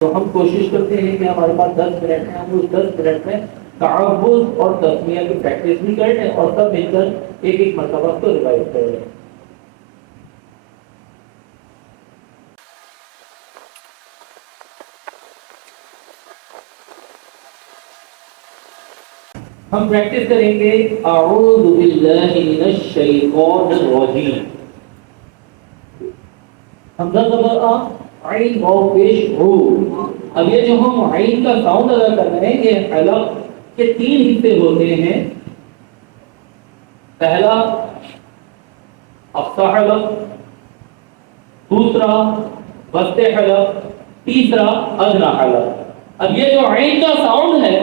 تو ہم کوشش کرتے ہیں کہ ہمارے پاس 10 منٹ ہیں، ہم اس 10 منٹ میں تعوذ اور تسمیہ کی پریکٹس بھی کر لیں اور سب مل کر ایک ایک مرتبہ کو ریوائز کر لیں۔ ہم پریکٹس کریں گے اعوذ باللہ من الشیطان الرجیم۔ حمزہ زبر آ، عین واو پیش ہو۔ اب یہ جو ہم عین کا ساؤنڈ ادا کر رہے ہیں، یہ حلق کے 3 حصے ہوتے ہیں۔ پہلا افصح حلق، دوسرا وسط حلق، تیسرا ادنی حلق۔ اب یہ جو عین کا ساؤنڈ ہے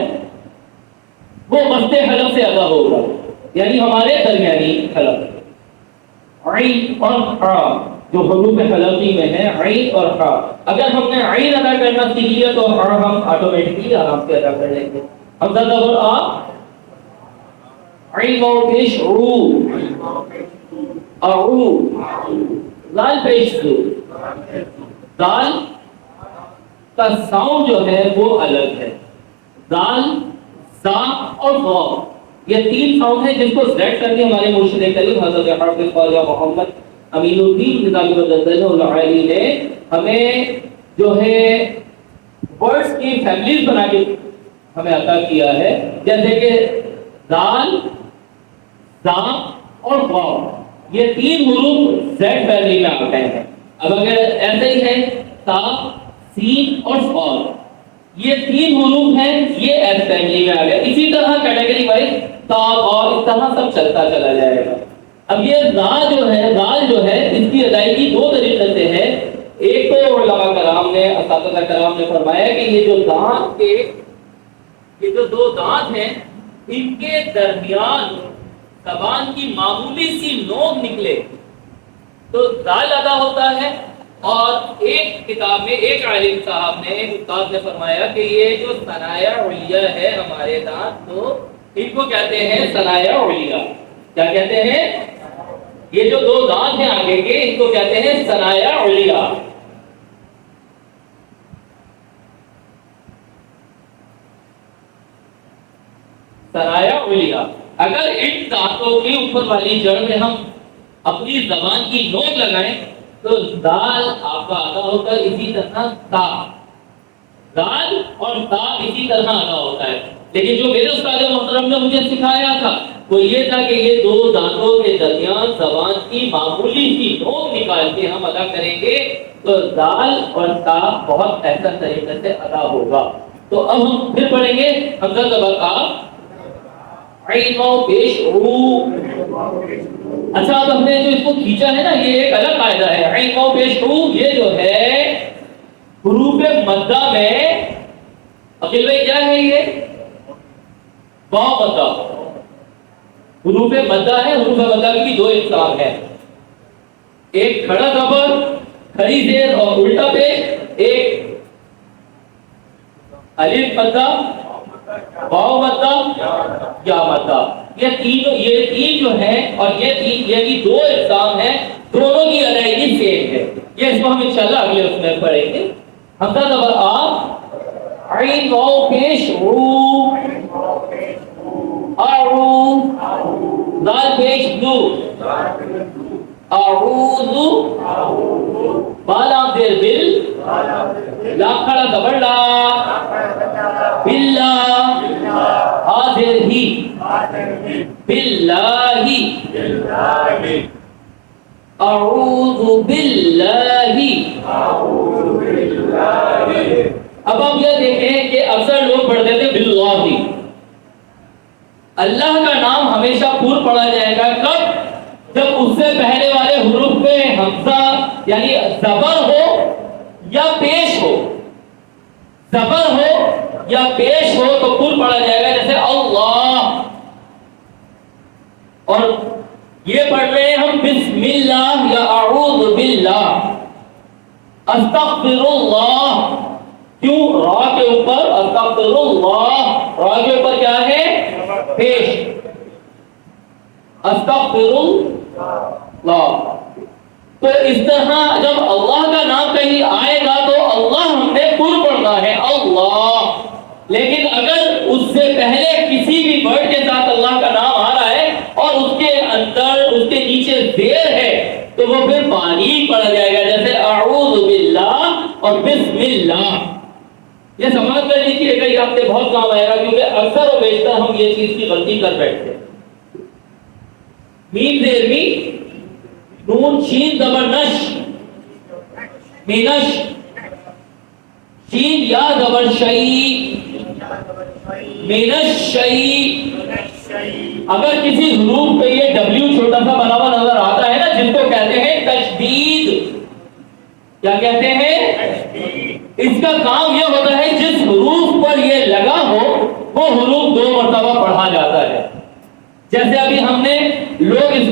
وہ وسط حلق سے ادا ہوگا، یعنی ہمارے درمیانی حلق۔ عین اور ہا جو حروف حلقی میں ہے، عین اور ہا، اگر ہم نے عین ادا کرنا سیکھ لیا تو ہا ہم آٹومیٹکلی آرام سے ادا کر لیں گے۔ حمزہ زبر آ، عین واو پیش او، اعو، لال پیش دو۔ دال کا ساؤنڈ جو ہے وہ الگ ہے۔ دال، زا اور ضا، یہ 3 ساؤنڈ ہیں جن کو زیڈ کر کے ہمارے مرشد کریم حضرت حافظ خواجہ محمد امین الدین نظامی العالی نے ہمیں جو ہے ورڈز کی فیملیز بنا کے ہمیں عطا کیا ہے، جیسے کہ دال، زا اور ضا، یہ 3 حروف زیڈ فیملی میں آتے ہیں۔ اب اگر ایسے ہی ہے تا، سین اور صاد، یہ 3 حروف ہیں، یہ ایس فیملی میں آ گئے۔ اسی طرح کیٹیگری وائز تا اور اس طرح سب چلتا چلا جائے گا۔ اب یہ ذا جو ہے، دال جو ہے، اس کی ادائیگی 2 طریقے سے ہے۔ ایک تو علماء کرام نے، اساتذہ کرام نے فرمایا کہ یہ جو دانت کے، یہ جو 2 دانت ہیں، ان کے درمیان زبان کی معمولی سی نوک نکلے تو دال ادا ہوتا ہے۔ اور ایک کتاب میں ایک عالم صاحب نے، استاد نے فرمایا کہ یہ جو ثنایا علیہ ہے ہمارے دانت، تو ان کو کہتے ہیں ثنایا علیہ۔ کیا کہتے ہیں؟ یہ جو 2 دانت ہیں آگے کے، ان کو کہتے ہیں ثنایا علیہ۔ ثنایا علیہ۔ اگر ان دانتوں کی اوپر والی جڑ میں ہم اپنی زبان کی نوک لگائیں تو دال آپ کا ادا ہوتا ہے اسی طرح تا، دال اور تا اسی طرح ادا ہوتا ہے۔ لیکن جو میرے استاد محترم نے مجھے سکھایا تھا وہ یہ تھا کہ یہ 2 دانتوں کے درمیان زبان کی معمولی سی نوک نکال کے ہم ادا کریں گے تو دال اور تا بہت احسن طریقے سے ادا ہوگا۔ تو اب ہم پھر پڑھیں گے حمزہ زبر آ، عین واو پیش او۔ اچھا، اب ہم نے جو اس کو کھینچا ہے نا، یہ ایک الگ قاعدہ ہے۔ عین واو پیش او، یہ جو ہے حروف مدہ میں، عقیل بھائی کیا ہے یہ؟ واو مدہ، حروف مدہ ہے۔ حروف مدہ کی 2 اقسام ہیں، ایک کھڑا زبر، کھڑی زیر اور الٹا پیش، ایک الف مدہ، واو مدہ، یا مدہ۔ یہ تین جو ہیں، اور یہ 2 اقسام ہیں، دونوں کی ادائیگی سیم ہے۔ یہ اس کو ہم انشاءاللہ اگلے اس میں پڑھیں گے۔ حمزہ زبر آ، عین واو پیش او، اعو، دال پیش دو، اعوذ، بالا زیر بل، لا کھڑا زبر لا، باللہ، حاضر ہی، باللہ، اعوذ باللہ۔ اب آپ یہ دیکھیں کہ اکثر لوگ پڑھتے تھے باللہ۔ اللہ کا نام ہمیشہ پور پڑھا جائے گا کب؟ جب اس سے پہلے والے حروف پہ حمزہ یعنی زبر ہو یا پیش ہو۔ زبر ہو یا پیش ہو تو پور پڑھا جائے گا، جیسے اللہ، اور یہ پڑھ رہے ہیں ہم بسم اللہ یا اعوذ باللہ، استغفر اللہ۔ کیوں؟ را کے اوپر استغفر اللہ، را کے اوپر کیا ہے؟ پیش، استغفر اللہ۔ تو اس طرح جب اللہ کا نام کہیں آئے گا تو اللہ ہم نے پر پڑھنا تو وہ پھر باریک پڑھا جائے گا، جیسے اعوذ باللہ اور بسم اللہ. یہ سمجھ کر لیجیے گا، یہ آپ کے بہت کام آئے گا، کیونکہ اکثر و بیشتر ہم یہ چیز کی غلطی کر بیٹھتے ہیں. میم زیر می، نون شین زبر نش، مینش، شین یا زبر شئی، مینش شئی. اگر کسی حروف پہ یہ ڈبلیو چھوٹا سا بنا ہوا نظر آتا ہے نا، جس کو کہتے ہیں تشدید. کیا کہتے ہیں؟ اس کا کام یہ ہوتا ہے جس حروف پر یہ لگا ہو وہ حروف 2 مرتبہ پڑھا جاتا ہے. جیسے ابھی ہم نے لوگ اس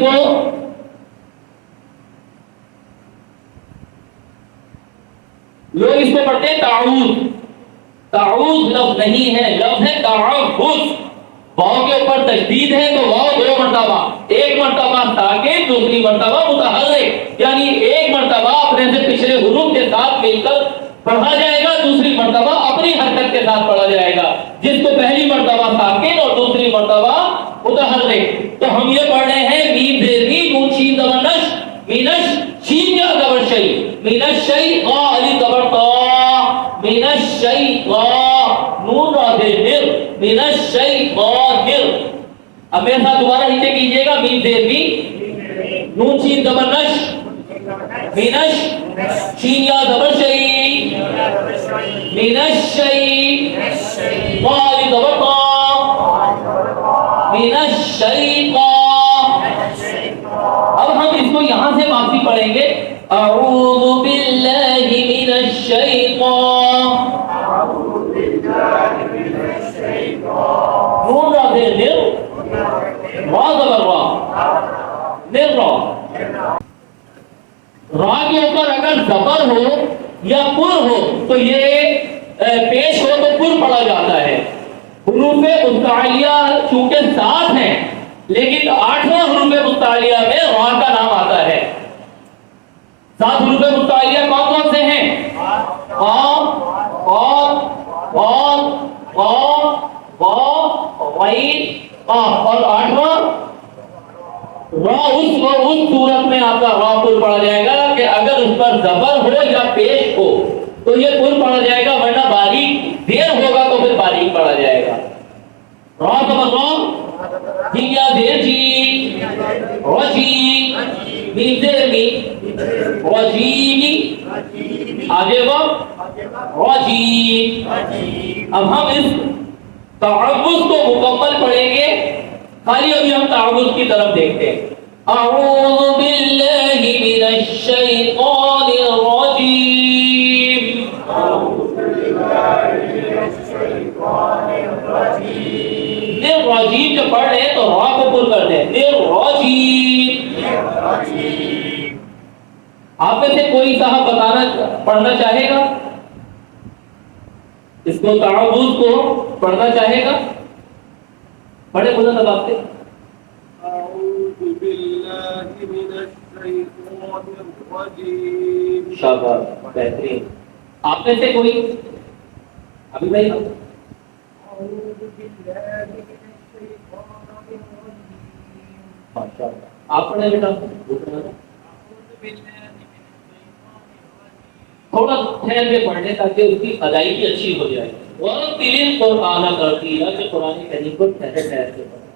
کو پڑھتے ہیں تعوذ. تعوذ لفظ نہیں ہے، لفظ ہے تعوذ. واو کے اوپر تشدید ہے تو واو 2 مرتبہ، ایک مرتبہ ساکن، دوسری مرتبہ متحرک، یعنی ایک مرتبہ اپنے سے پچھلے حروف کے ساتھ مل کر پڑھا جائے گا، دوسری مرتبہ اپنی حرکت کے ساتھ پڑھا جائے گا، جس کو پہلی مرتبہ ساکن اور دوسری مرتبہ متحرک. تو ہم یہ پڑھ رہے ہیں میم زیر می، نون شین زبر نش، مینش، شین یا زبر شی، مینش شی، قا علی زبر قا، مینش شی قا، نون را زیر نر، مینش شی قا نر. اب میرے ساتھ دوبارہ نیچے کیجئے گا، میم زیر می، نون شین زبر نش، مینش، شین یا زبر شی، مینش شی، قا علی زبر قا، مینش شی قا. اب ہم اس کو یہاں سے واپسی پڑھیں گے، اعوذ باللہ من الشیطان، نون را زیر نر، را زبر را، نر را. را کے اوپر اگر زبر ہو یا پر ہو تو یہ پیش ہو تو پر پڑھا جاتا ہے. حروف مستعلیہ چونکہ 7 ہیں، لیکن 8واں حروف مستعلیہ میں را کا نام آتا ہے. 7 حروف مستعلیہ کون کون سے ہیں؟ قاف، قاف، قاف، قاف، واو، غین، قاف، اور 8واں را. اس صورت میں آپ کا را پر پڑھا جائے گا کہ اگر اس پر زبر ہو یا پیش ہو تو یہ پر پڑھا جائے گا، ورنہ باریک دیر ہوگا تو پھر باریک پڑھا جائے گا. را زبر را، جیم یا زیر جی، رجی، میم زیر می، رجیمی، آگے وہ رجیم. اب ہم اس تعوذ کو مکمل پڑھیں گے، خالی ابھی ہم تعوذ کی طرف دیکھتے ہیں. اعوذ باللہ من الشیطان الرجیم، الرجیم جو پڑھ رہے ہیں تو را کو پر کر دیں، الرجیم. آپ میں سے کوئی صاحب پڑھنا چاہے گا اس کو، تعوذ کو پڑھنا چاہے گا؟ پڑھے بلند آواز سے. اعوذ باللہ من الشیطان الرجیم. شاباش، بہترین. آپ میں سے کوئی؟ ابھی بھائی. اعوذ باللہ من الشیطان الرجیم. ماشاءاللہ. آپ پڑھیں بیٹا. تھوڑا ٹھہر کے پڑھنے تاکہ اس کی ادائیگی اچھی ہو جائے. وَرَتِّلِ الْقُرْآنَ تَرْتِیلًا، کہ قرآن کریم کو ٹھہر ٹھہر کے پڑھیں.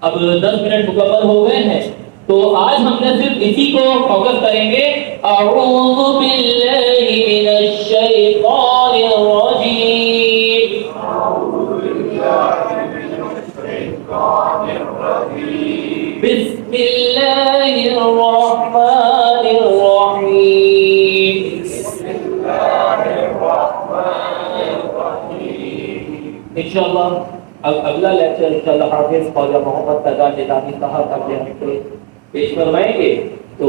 اب 10 منٹ مکمل ہو گئے ہیں تو آج ہم نے صرف اسی کو فوکس کریں گے. اعوذ باللہ من الشیطان الرجیم، بسم اللہ الرحمن الرحیم. انشاءاللہ اب اگلا لیکچر انشاءاللہ حافظ خواجہ محمد تقی نظامی صاحب اگلے ہفتے پیش فرمائیں گے. تو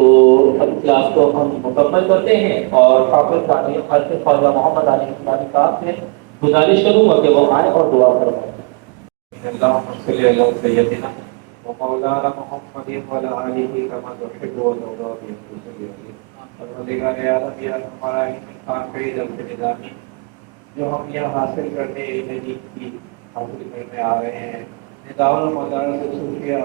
اب کلاس کو ہم مکمل کرتے ہیں اور حافظ خواجہ محمد علی نظامی صاحب سے گزارش کروں گا کہ وہ آئیں اور دعا فرمائیں. اللهم صل على سيدنا ومولانا محمد وعلى آله كما تحب وترضى وسلم. پروردگار عالم یا ہمارا انسان کئی درس نظامی جو ہم یہاں حاصل کرنے کی حاصل کرنے آ رہے ہیں، نظام المدارس صوفیہ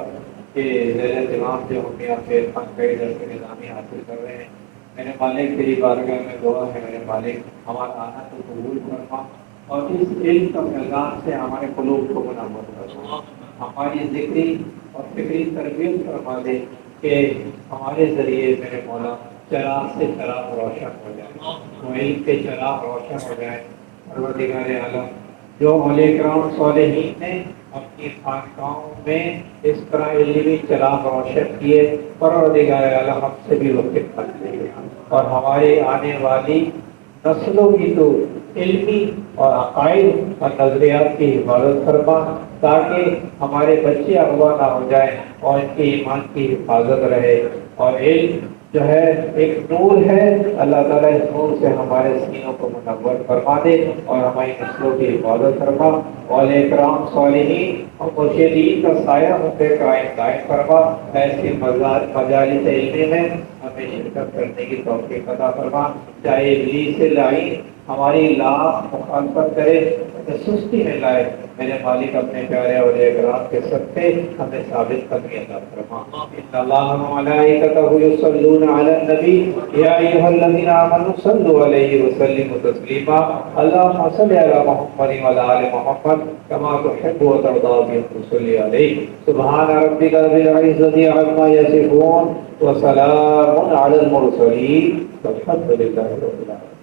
کہ زیر اہتمام جو ہم یہاں پہ عرفان کئی درس نظامی حاصل کر رہے ہیں، میرے مالک تیری بارگاہ میں دعا ہے میرے مالک ہمارا آنا تو قبول فرما اور اس علم کا فیضان سے ہمارے قلوب کو منور فرما، ہماری ذکری اور فکری تربیت فرما دے کہ ہمارے ذریعے میرے مولا چراغ سے چراغ روشن ہو جائے، وہ علم کے چراغ روشن ہو جائے۔ پروردگار عالم جو اولیاء کرام صالحین نے اپنی خانقاہوں میں اس طرح علمی چراغ روشن کیے، پروردگار عالم ہم سے بھی وہ خدمت لے اور ہماری آنے والی نسلوں کی تو علمی اور عقائد اور نظریات کی حفاظت فرما، تاکہ ہمارے بچے اغوا نہ ہو جائیں اور ان کے ایمان کی حفاظت رہے۔ اور علم جو ہے ایک نور ہے، اللہ تعالیٰ اس نور سے ہمارے سینوں کو منور فرما دے اور ہماری نسلوں کی حفاظت فرما، اولیاء کرام صالحین اور مرشدین کا سایہ ہم پہ قائم دائم فرما، ایسی مجالس علمی میں ہمیں شرکت کرنے کی توفیق عطا فرما، چاہے ابلیس لعین ہماری لاکھ مخالفت کرے، ہمیں سستی میں لائے، میرے مالک اپنے پیارے اولیاء کرام کے صدقے ہمیں ثابت قدمی عطا فرما۔ ان اللہ و ملائکتہ یصلون علی النبی یا ایھا الذین آمنوا صلوا علیہ وسلموا تسلیما، اللهم صل علی محمد وعلی آل محمد کما تحب وترضى صلی علیہ۔ سبحان ربک رب العزۃ عما یصفون وسلام علی المرسلین والحمد للہ رب العالمین۔